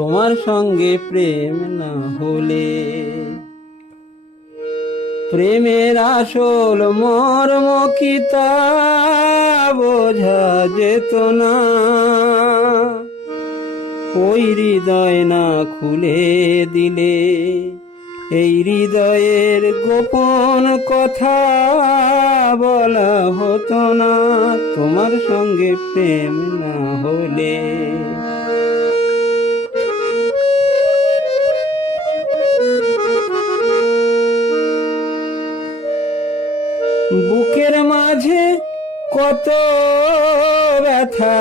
তোমার সঙ্গে প্রেম না হলে। প্রেমের আসল মর্ম কি তা বোঝা যেত না, ওই হৃদয় না খুলে দিলে এই হৃদয়ের গোপন কথা বলা হতো না, তোমার সঙ্গে প্রেম না হলে। বুকের মাঝে কত ব্যথা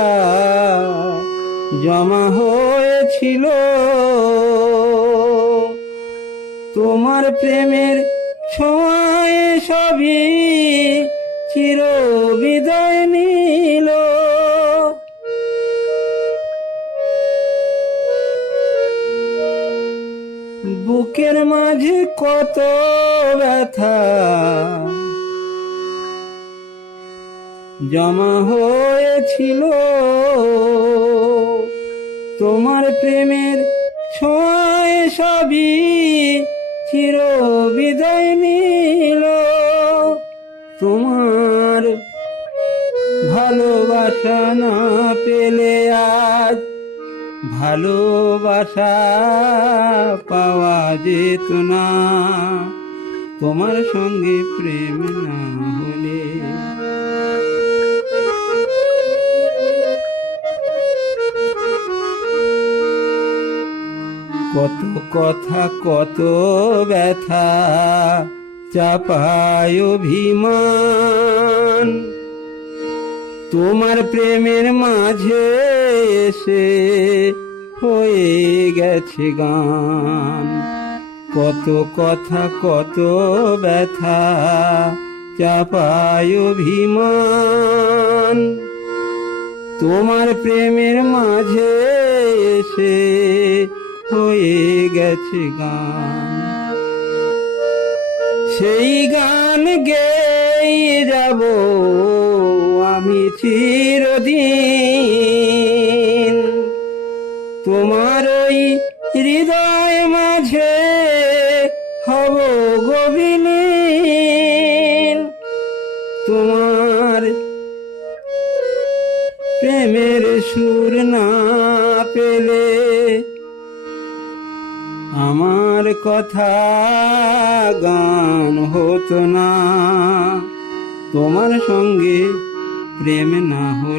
জমা হয়েছিল, তোমার প্রেমের ছোঁয়ায় সবই চির বিদায় নিল। বুকের মাঝে কত ব্যথা জমা হয়েছিল, তোমার প্রেমের ছোঁয়ায় সবই চির বিদায় নিল। তোমার ভালোবাসা না পেলে আজ ভালোবাসা পাওয়া যেত না, তোমার সঙ্গে প্রেম না হলে। কত কথা কত ব্যথা চাপায় অভিমান, তোমার প্রেমের মাঝে এসে হয়ে গেছে গান। কত কথা কত ব্যথা চাপায় অভিমান, তোমার প্রেমের মাঝে এসে হয়ে গেছে গান। সেই গান গেয়ে যাব আমি চিরদিন, তোমার ওই হৃদয় মাঝে হব গভীর। তোমার প্রেমের সুর না পেলে আমার কথা গান হতো না, তোমার সঙ্গে প্রেম না হলে।